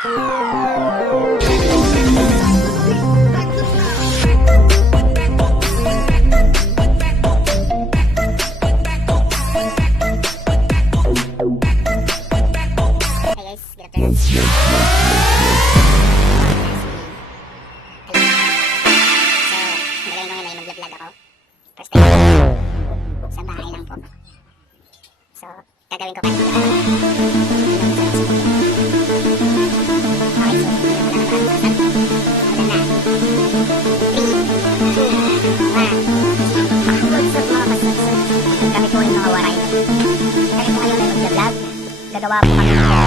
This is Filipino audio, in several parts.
So, gagawin ko kayo. Okay, so, kami po yung mga waray. Kami po ngayon ay mag-vlog. Gagawa po kami ng tawag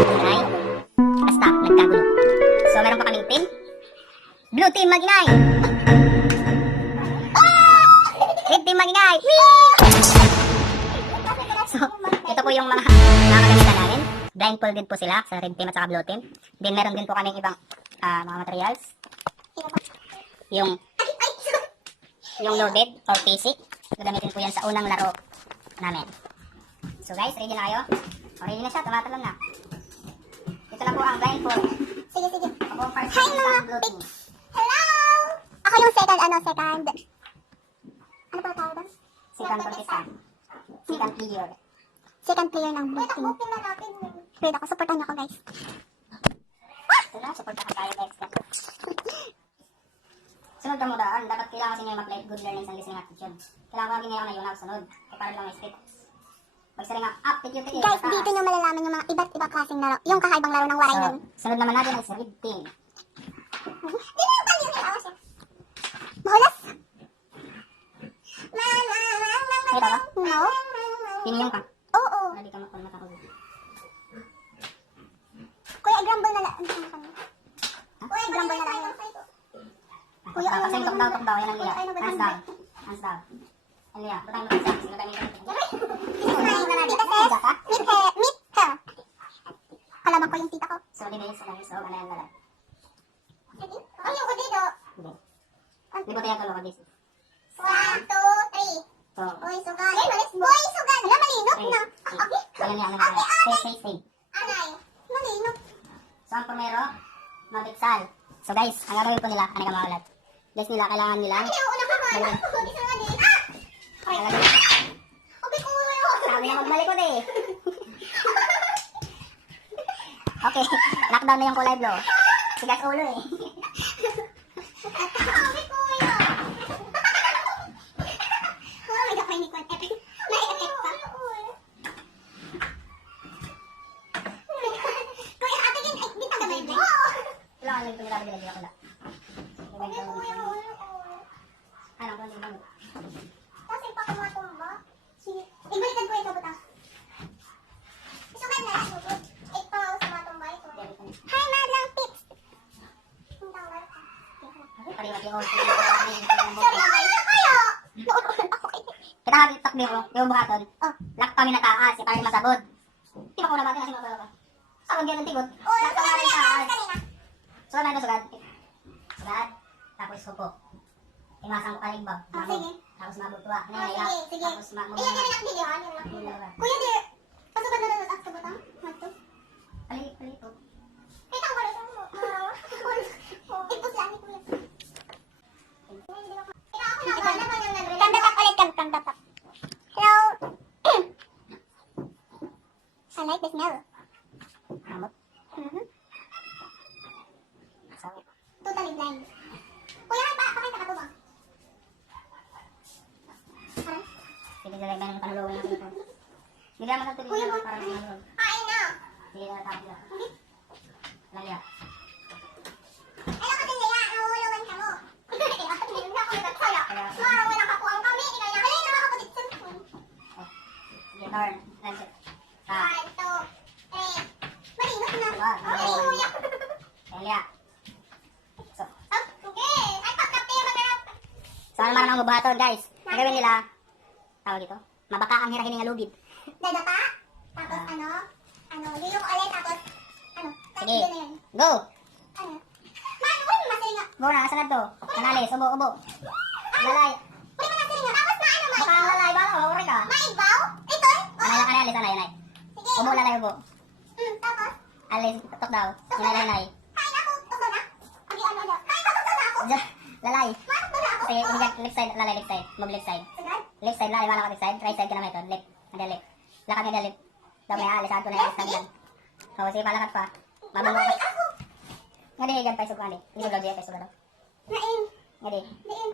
po ay basta, nagkagulo. So, meron pa kaming team. Blue team, magingay! Red team, magingay! So, ito po yung mga nakakagamitan namin. Blindfolded po sila sa red team at saka blue team. Then, meron din po kaming ibang mga materials. Yung loaded or PC. Gagamitin po yan sa unang laro namin. So guys, ready na kayo? O, ready na siya, tumatalon na. Ito na po ang blindfold. Sige. Ako ang first Hi team mga sa blue team. Hello! Ako yung second. Ano pa tawag doon? Second contestant. Second player. Second player ng blue team. Wait ako, supportan niyo ako guys. Ito na, supportan ka tayo guys. Sunod ka mo daan, dapat kailangan kasi nyo mag-play good learning and listening attitude. Kailangan ko ginawa na yun, sunod. E para lang may speed. Magsaring nga, attitude. Guys, dito nyo malalaman yung mga iba't ibang klaseng laro. Yung kakaibang laro ng waray nun. Sunod naman natin ay sa red team. Di na yung tayo yung awas yan. Mahulas? Ito ba? No. Piniyong ka. Oo. Hindi ka matakot. Kuya, grumble na lang. Kuya, grumble na lang. Kuya, Kasi yung tok daw, yan ang liya. Hands down. Ang liya, butang mo kasi. Sino tayo yung Meet her. Kalaban ko yung tita ko. So, dinayos sa kami. So, ano yan na lang. Ay, yung ko dito. Hindi. Hindi ko tayo tulo ka dito. 1, 2, 3. So, Boy, sugan. Boy, sugan. Alam, malinok na. Okay. ayan yan. Stay. Anay. Malinok. So, ang primero, mabiksal. So, guys, ang gagawin po nila, ano ka makalat? Guys nila, kailangan nila. Ay, una pa man. Isa nga din. Okay, kuya. Sabi na magmalikod eh. Okay, lockdown na yung kulay blue. Sigas ulo eh. Okay, kuya. Oh my God, may nikon. May effect pa. Kuya, ate din, di taga may blade. Kailangan lang ito nila bilhin nila kala. Okay, kuya. Ano, kung hindi mo. Kasi pa kumatumba. Sige. Ibalikan ko ito, buta. Isugan na lang. Ito, sa matumba ito. Hi, madlang pics. Ang tawag ka. Pariwag yung old. Sorry, kuya. Nauulan ako kayo. Kita nga dito takbi ko, yung bukaton. Lock kami na taas, si Pari masabod. Di ba ko na ba? Kasi mabalo ka. Sabog yan ng tigot. Lock ka nga rin taas. Sugad na ito, sugad. Sugad. Tapos hupo. Imasang ko kalimbag. Sige. Tapos mabutwa. Sige. Tapos Iyan yung lock video, ha? Yung lock video. Kuya, di. Pasugad na lang sa butang. Mato. Palit-palit. Kita ko ba rin mo? Ipos lang ni kuya. Kantatak ulit, kantatak. Hello. I like the smell. Amot. Sabi. Totally blind. Kuya, pakita ka po ba? Parang? Sige, dali ba yung panulungan natin ito? Hindi naman natin Kuya, ito para manulungan. kain na. Sige, natapos lang. Lalya. Alam ka din, Lea, nahulugan ka mo. Hindi ako nagkakaya. Wala ka po ang kami. Kaya nakakaputit sa phone. Sige, turn. Lalya. 1, 2, 3. Malinot na. Okay, kuya. Lalya. So, Okay. Ay, pagkapira na. so ano marang bubuhaton, guys? Nagawin nila, tawag ito, mabaka ang hirahin ng alugid. Dadapa. Tapos yuyok ulit. Tapos, Sige, yun na yun. go! Ano? Uy, masalinga. Go na, asan na to? Kanali, ubo. Lalay. Uy, masalinga. Tapos na Baka ang lalay, baka mawari ka. maibaw. Ito. Kanali, sanay. Sige. Ubo, lalay, ubo. Tapos, Alis, tok daw. Hinay. Kain ako. Tukso na. Agi ano. Kain ako. Tukso na ako. Lalay. Matukso na ako. Sige, left side, lalay, left side. Move left side. Sagad. Left side, lalay, wala ka left side. Right side ka naman ito. Left. Ada left. Lakad nga left. Daw may alisado na yung isang yan. O, sige, palakad pa. Mabungo ka. Ako. Nga di, gan pa isog nga di. Isog daw, pa isog daw. Nain. Nga di. Nain.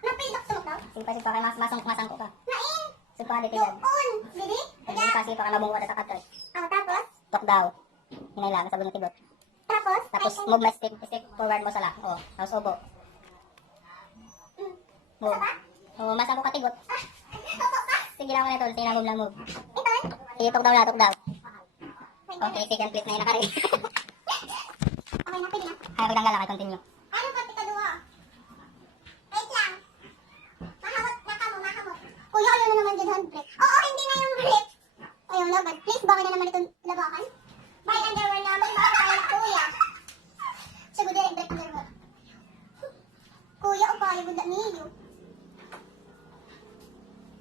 Napindok sulok daw. Sige pa, ka. Masangko ka. Nain. Sige pa, di, tigad. Doon. Dili. Sige pa, sige pa, mabungo ka sa katay. Tapos. Tok daw. Hinay lang, sabon ng tigot. Tapos, move na step forward mo sa la. O, tapos ubo. Move. O, masangko ka tigot. Sige lang mo na ito, tingnan move lang move. Sige, tok daw na, tok daw. Okay, second place na yun nakarin. Okay na, pwede na. Kaya pagtanggal lang, continue. Ano pa tikaduha? Wait lang. Makamot. Kuya, ayaw na naman dyan handbrake. Oo, hindi na yung grip. Ayaw na ba? Please, baka na naman itong labakan. Buy underwear namin, baka tayo na kuya. Siguro direct break underwear. Kuya, o payo gunda niyo.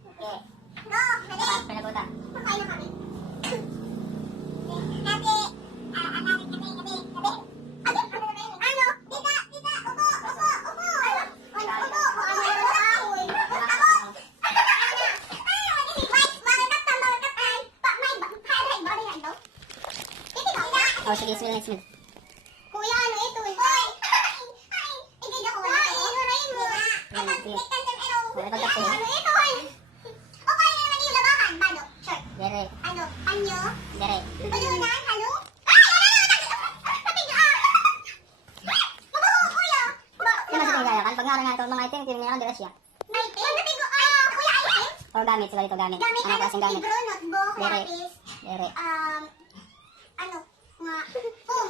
Okay. No, dali. Tapos, pinagutan. Pakain na kami. O, sige, smell. Kuya, ano ito? Hoy! Igay ako. Inurayin mo. Ano ito? O kaya naman yung labakan. Bano? Short. Dere, Ano? Panyo? dere. Balunan? Halo? Ay! Kapig ah! Mabaho, kuya! Ano sa tingin kan? Pag nga nga ito, mga item, tinignan ko, dira siya. Ay, napigo. Kuya, item? O, gamit, siguro ito gamit. Gamit, Ano klaseng gamit? libro, notebook, Dere. lapis, Dere, ano, nga, boom.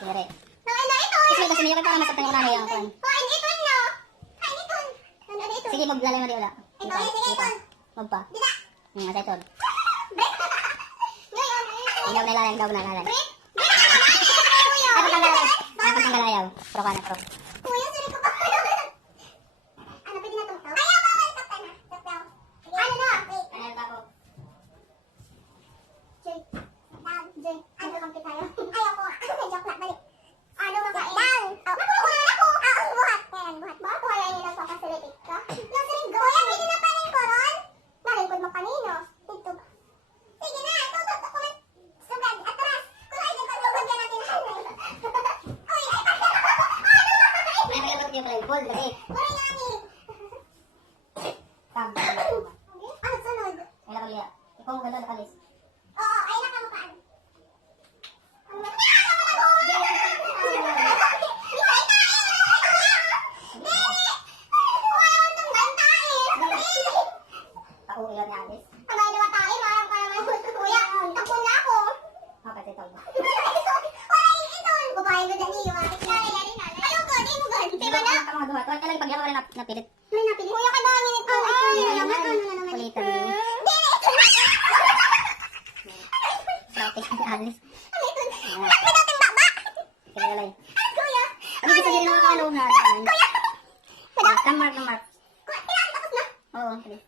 dere. Ano ito? Kasi kasi may para masaktan yung nanay ang kuan. Kain ito na. Kain ito. Ano ito? Sige, maglalay mo di ula. Ito, sige, ito. Move pa. Dila. Asa ito. Break. Ngayon, ito. Ilaw na lalay, ilaw na lalay. Break. Kuya. Ako tanggalay. Ako tanggalay. Pro ka na, pro. Kuya, sorry ko pa. Ano, pwede na itong tao? Ayaw, bawal. Takta na. Takta. Ano na? Wait. Ano ako? Jay. Jay. Ano kampi tayo? Ayaw ko. Joke lang. Balik. Ano makain? Lang. Mabuhat ako. Buhat. Ayan, buhat. Buhat. Wala nila sa facilitate ka. Yung siringgo. Kuya, pwede na pa rin ko ron. Nalingkod mo kanino. Dito ba? Sige na. Tutok ko man. Sugad. Atras. Kulay din pag lugod yan natin. Uy, ay pati. May nalabot yung pala. Hold, dali. Kuray nani. Kam. Ano sunod? Wala ko liya. Ikaw mo ganda nakalis. Oo, ay nakamukaan. Pauwi yan ni Alice. Okay, ito. Diba na? Ang mga duha. Tuwag ka lang pag yan ka napilit. Kulitan mo. Traffic ni Alice. Sige lang. Ano bisa din mga kalong na? Mark. Oo, sige.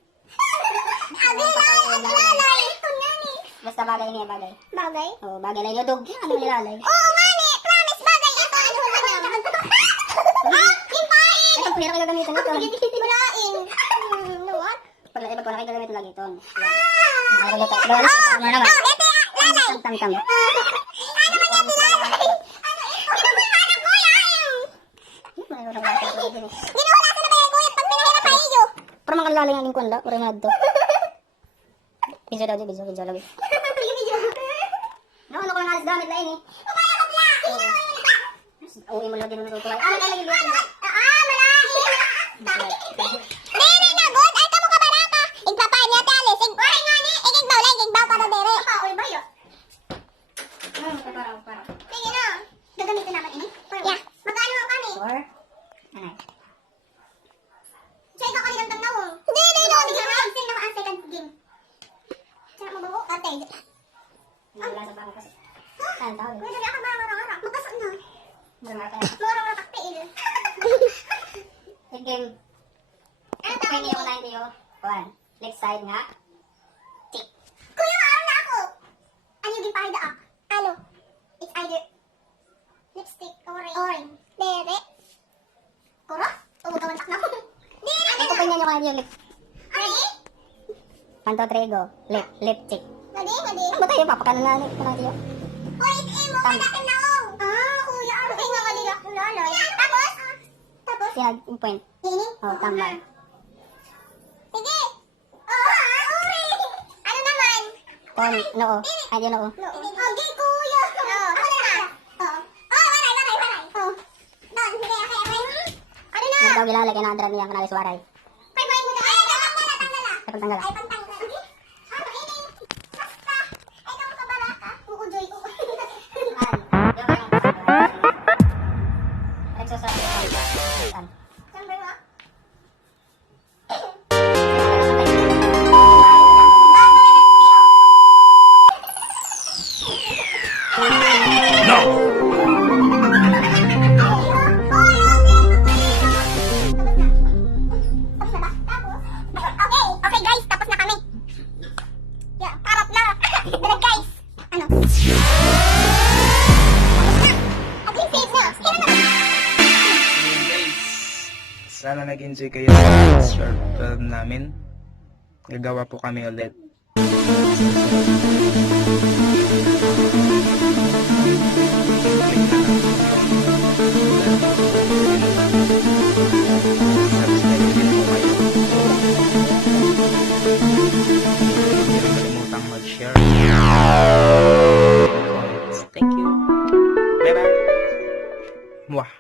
Basta bagay niya, bagay. Bagay? Oo, bagay lang yung dog. Ano nilalay? Oo nga ni! Promise bagay ito! Ano ba naman? Impay! Ito, pira kayo gamitin ito. Bulain! What? Pag ko na kayo gamitin lagi ito. Ah! Ano ito? Ano naman? Oh, ito lalay! Tam. Ano man yan si lalay? Ano ito? Pinapananak mo yan! Ginuhulasan na ba yan kuya pag pinahirap pa iyo? Pero makalala yung lingkon da. Puro yung haddo. Video daw, video lagi. No, ano ko lang alas gamit lang eh. Pumayakap lang! Uwi mo lang din mo tutuway. Ano kaya lagi Malahi! Dere na good! Ay, tamo ka baraka! Igpapaan niya talis! Oray nga ni! Igigbaw lang! Igigbaw para dere! Paul ba yun? Parang. Sige na! Gagamitin naman ini? Yeah! Magkano ang kani? Or? Ano? Siya ikaw kanilang tanawong. Hindi! Sige na! Sino naman ang second game? Sarap mo ba ko? Ate! Wala sa bangko kasi. Saan tawag? Uy, dali ako marang-marang. Magkasok na. Marang kaya. Marang rakaktail. Yung game. Ano Pwede tawag yung 90 yun. Kuhan. Next side nga. Kuya, maaram na ako! Ano yung gipahida ah? Ano? yung lip. Ready? 1, 2, 3, go. Lip check. Ready? Ready? Ano ba tayo? Papakanan na ni Tiyo. Wait, mo ka natin na kuya, ano kayo nga kanila? Lalay. Tapos? Tapos? Yung point. Ini? Oh, tama. Sige. Uri. Ano naman? Noo. Ay, yun, noo. Agi, kuya. Ako na. Waray. Doon, sige, okay. Ano na? Nagdaw gilalay kay naandra niya kanalis waray. Ay, may mo na. Ay, tanggal. Sa pagtanggal. Ay, pantanggal. Ano, ini? Basta. Ay, kamo ka baraka. Joy. Number one. Okay guys, tapos na kami. Yeah, harap na. Tara guys. Ano? Tapos na. Save na. Ayun guys, sana nag-enjoy kayo sa short film namin. Gagawa po kami ulit. Subscribe din po kayo. Hindi rin kalimutang mag-share. Thank you. Bye bye. Mwah.